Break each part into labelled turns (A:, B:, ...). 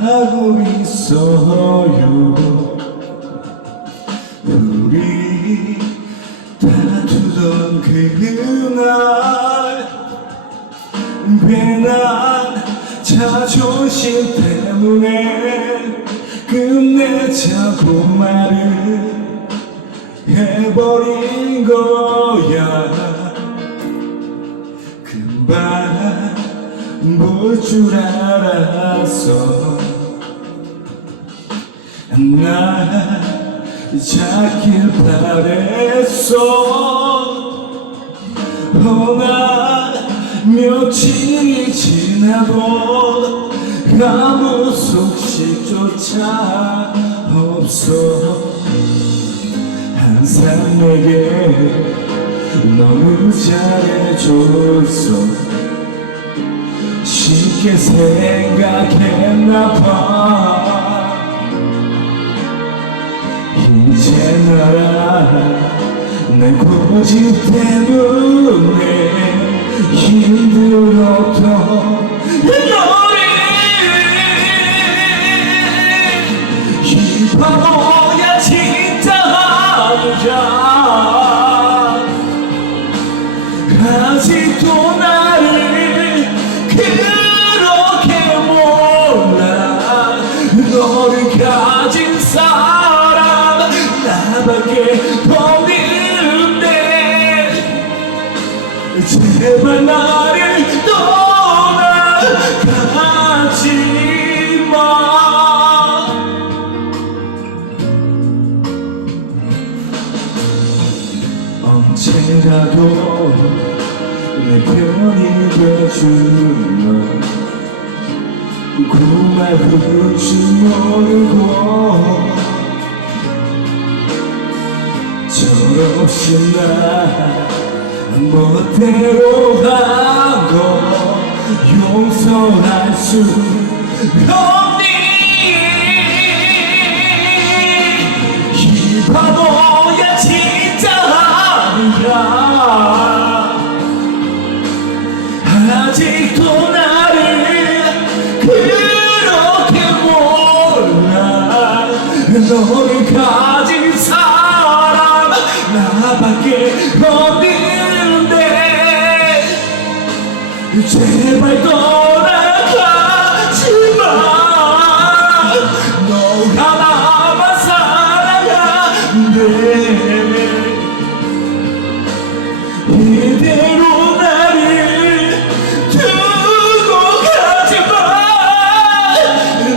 A: 하고 있어요? 우리 다투던 그날 괜한 자존심 때문에 끝내자고 말을 해버린 거야? 금방 볼줄 알았어? 나 찾길 바랬어. 허나 며칠이 지나도 아무 소식조차 없어. 항상 내게 너무 잘해줬어 쉽게 생각했나 봐. 이제 너라 내 고집 때문에 힘들어도 나밖에 없는데 제발 나를 떠나가지 마. 언제라도 내 편이 돼준 너 고마울 줄 모르고 멋대로 한거 용서할 수 없니? 이 바보야 진짜 아니야. 아직도 나를 그렇게 몰라. 너를 가진 사람 나밖에 없는 제발 떠나가지 마. 너 하나만 사랑하는데 이대로 나를 두고 가지 마.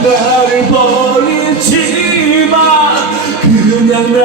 A: 나를 버리지 마. 그냥 날